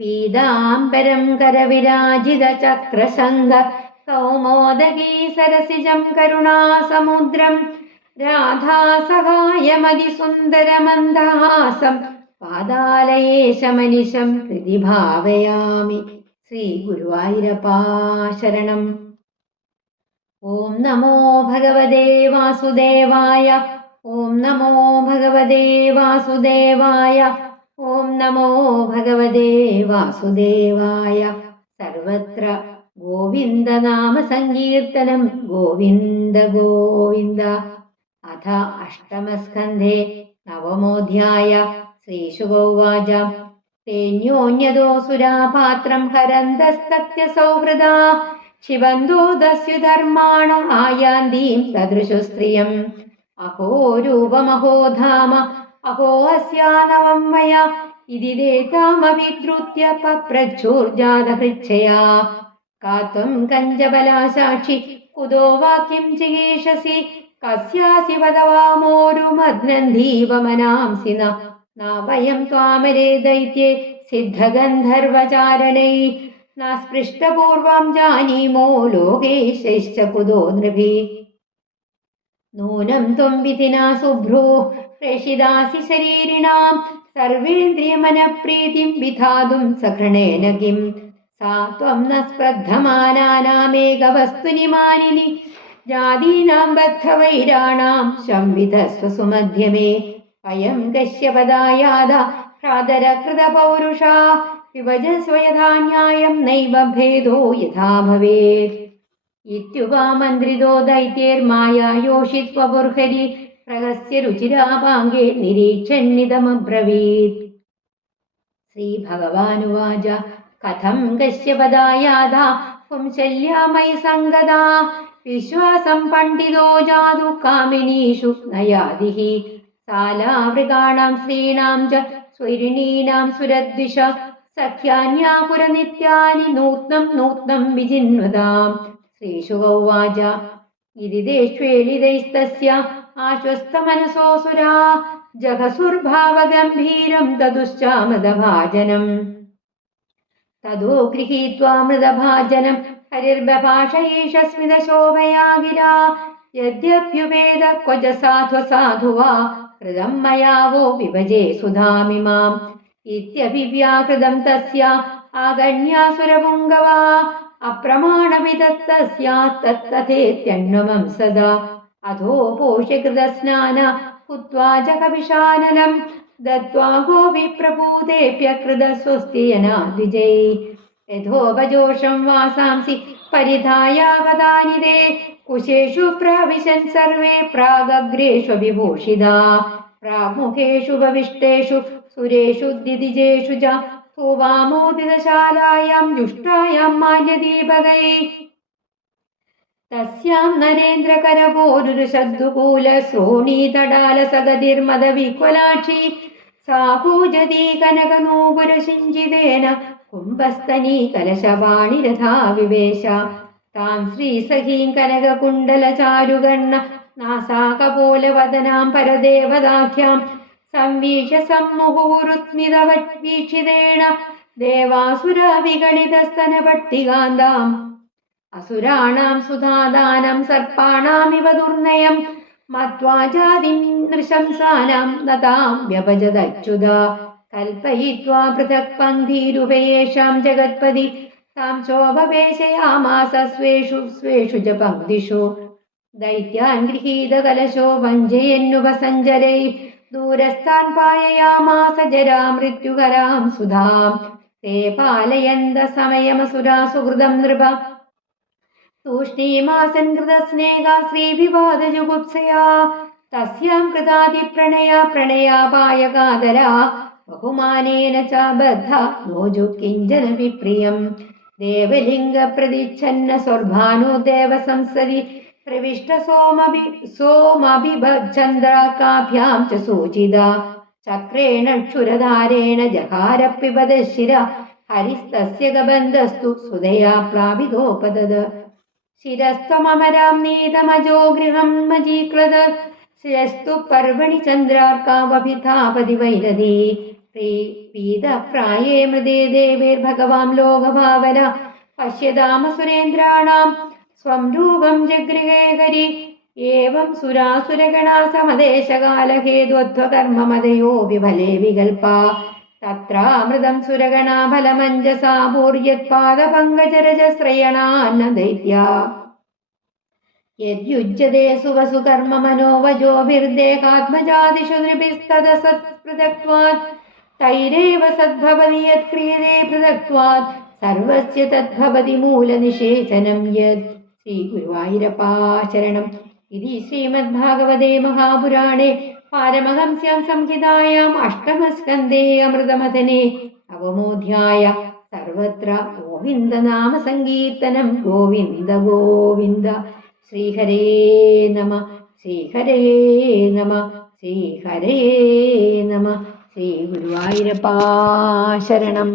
പീതാംബരം കരവിരാജിത ചക്രശംഖ കൗമോദഗീ സരസിജം കരുണാസമുദ്രം രാധാസഹായമതിസുന്ദരമന്ദഹാസം പാതാലയേശമനിശം ഹൃദി ഭാവയാമി. ശ്രീ ഗുരുവായൂരപ്പാ ശരണം. ഓം നമോ ഭഗവതേ വാസുദേവായ. ഓം നമോ ഭഗവതേ വാസുദേവായ. ഓം നമോ ഭഗവതേ വാസുദേവായ. സർവത്ര ഗോവിന്ദനാമ സങ്കീർത്തനം. ഗോവിന്ദ ഗോവിന്ദ. അഥ അഷ്ടമസ്കന്ധേ നവമോऽധ്യായ. ശ്രീശുകോവാച തേന്യോന്യതോസുരാപാത്രം ഹരന്തസ്തത്യ സൗഹൃദാ ശിവന്തോ ദസ്യുധർമാണ ആയാന്തീം സദൃശു സ്ത്രിയം. അഹോ രൂപമഹോ ധാമ അഹോ അസ്യാനവം മയാ ഇതി ദേതാമവിദ്രുത്യ പപ്രച്ഛൂർജാതഹൃച്ഛയാ. കാത്വം കഞ്ചബലാസാക്ഷി കുതോ വാക്യം ചികീഷസി കസ്യാസി വദവാമോരുമദ്നന്ധീവമനാംസി ന വയം ത്വാമരേ ദൈത്യെ സിദ്ധഗന്ധർവചാരണൈ ന സ്പൃഷ്ടപൂർവം ജാനീമോ ലോകേശൈശ്ച കുതോ നൃഭി. നൂനം ത്വം വിധിനാ സുഭ്രോ പ്രേഷിതാസി ശരീരിണാം സർവേന്ദ്രിയമനപ്രീതിം വിധാതും സഘൃണേന കിം. സാ ത്വം ന സ്പൃദ്ധമാനാനാമേകവസ്തുനി മാനിനി ജാതീനാം ബദ്ധവൈരാണാം സംവിധസ്വ സുമധ്യമേ. അയം കശ്യപദായാദ ഭ്രാതരകൃതപൗരുഷാ വിഭജസ്വ യഥാ ന്യായം നൈവ ഭേദോ യഥാ ഭവേത്. ഇത്യുപാമന്ത്രിതോ ദൈത്യേർമായായോഷിത്വപുർഹരി പ്രഹസ്യ രുചിരാപാംഗേ നിരീക്ഷന്നിതമബ്രവീത്. ശ്രീഭഗവാനുവാച കഥം കശ്യപദായാദ പുംശല്യാമയി സംഗതാ വിശ്വാസം പണ്ഡിതോ ജാതു കാമിനീഷു നയാദിഃ. സാലാവൃകാണാം സ്ത്രീണാം ച സ്വൈരിണീനാം സുരദ്വിഷ സഖ്യാന്യാപുരനിത്യാനി നൂത്നം നൂത്നം വിജിന്വതാം. ശ്രീശുകൗവാച ഇതി ദേഷ്വേലിതൈസ്തസ്യ ആശ്വസ്തമനസോസുരാ ജഘസുർഭാവഗംഭീരം തദുശ്ചാമൃതഭാജനം. തദോ ഗൃഹീത്വാ മൃതഭാജനം ഹരിർബഭാഷയേഷ സ്മിതശോഭയാ ഗിരാ. യദ്യഭ്യുപേദ ക്വച സാധുവാ ഹൃദം മയാ വോ വിഭജേ സുധാമിമാം ഇത്യഭിവ്യാകൃതം തസ്യ ആഗണ്യാസുരപുംഗവാ. അപ്രമാണവിദത്തസ്യാത്തത്തഥേത്യന്വമം സദാ അധോ പോഷ്യകൃതസ്നാന ഹുത്വാ ജഗവിഷാനനം ദത്വാ ഗോവിപ്രഭൂതേഭ്യകൃത സ്വസ്തിയനാ ദ്വിജൈ. യഥോപജോഷം വാസാംസി പരിധായാവതാനി തേ കുശേഷു പ്രവിശൻ സർവേ പ്രാഗഗ്രേഷു വിഭൂഷിതാ. പ്രാഗ്മുഖേഷു ഭവിഷ്ടേഷു സുരേഷു ദിതിജേഷു ച ഭൂവാമോദിതശാലായാം ജുഷ്ടായാം മാല്യദീപകൈ. തസ്യാം നരേന്ദ്രകരപോരുഷദ്ദുകൂല ശ്രോണീതടാലസഗതിർമദവിക്വലാക്ഷി സാ കൂജതി കനകനൂപുരശിഞ്ചിതേന കുംഭസ്തനീ കലശവാണിരഥാ വിവേശ. താം ശ്രീസഖീം കനകകുണ്ടലചാരുകർണ നാസാകപോലവദനാം പരദേവതാഖ്യാം സംവീക്ഷ്യ സമ്മുഹൂരുസ്മിതവീക്ഷിതേണ ദേവാസുരവിഗളിതസ്തനപട്ടികാന്താം. അസുരാണാം സുധാദാനം സർപ്പാണാമിവ ദുർനയം മത്വാ ജാതിം നൃശംസാനാം നതാം വ്യഭജദച്യുത. കൽപ്പയിത്വാ പൃഥക് പങ്ക്തിരുപയേഷാം ജഗത്പതി താം ചോപവേശയാമാസ സ്വേഷു ച പങ്ക്തിഷു. ദൈത്യാൻ ഗൃഹീതകലശോ വഞ്ചയന്നുപസഞ്ചരൈ ദൂരസ്ഥാൻ പായയാമാസ ജരാമൃത്യുകരാം സുധാം. തേ പാലയന്ത സമയമസുരാ സുഹൃദം നൃപ തൂഷ്ണീമാസൻ കൃതസ്നേഹാ ശ്രീവിവാദജുഗുപ്സയാ. തസ്യാം കൃതാതിപ്രണയാപായകാതരാ ബഹുമാനേന ച ബദ്ധ നോജു കിഞ്ചന വിപ്രിയം. ദേവലിംഗപ്രതിച്ഛന്ന സ്വർഭാനോ ദേവസംസദി പ്രവിഷ്ട സോമഭിഭ്ചന്ദ്രാകാഭ്യാം ച സൂചിത. ചക്രേണ ക്ഷുരധാരേണ ജഹാരപ്പിബദശിര ഹരിസ്തസ്യ ഗബന്ധസ്തു സുതയാ പ്ലാവിതോപതത്. ശിരസ്ത്വമരാം നീതമജോ ഗൃഹം മജീക്ലത് ശിരസ്തു പർവണി ചന്ദ്രാർക്കാവഭിതാപതി വൈരതി. പീതപ്രായേ മൃതേ ദേവേർഭഗവാൻ ലോകഭാവന പശ്യതാമസുരേന്ദ്രാണാം സ്വം രൂപം ജഗൃഹേ ഹരി ഏവം സുരാസുരഗണാ സമദേശകാലഹേത്വകർമ്മമതയോ വിഫലേ വികൽപാ തത്രാമൃതം സുരഗണാ ഫലമഞ്ജസാ പൂർയത്പാദപങ്കജരജശ്രയണാന്ന ദൈത്യാ യദ്യുജ്യതേ സുവസുകർമ്മ മനോവജോഭിർദേഹാത്മജാതിഷു നൃഭിസ്തദസത്പൃഥക്ത്വാത് തൈരേവ സദ്ഭവതി യത്ക്രിയതേ പൃഥക്ത്വാത് സർവസ്യ തദ്ഭവതി മൂലനിഷേചനം യത്. ശ്രീ ഗുരുവായൂരപ്പാ ശരണം. ഇതി ശ്രീമദ്ഭാഗവതേ മഹാപുരാണേ പാരമഹംസ്യാം സംഹിതായാം അഷ്ടമസ്കന്ധേ അമൃതമഥനെ നവമോധ്യായ. സർവത്ര ഗോവിന്ദനാമ സങ്കീർത്തനം. ഗോവിന്ദ ഗോവിന്ദ. ശ്രീഹരേ നമ. ശ്രീഹരേ നമ. ശ്രീഹരേ നമ. ശ്രീ ഗുരുവായൂരപ്പാ ശരണം.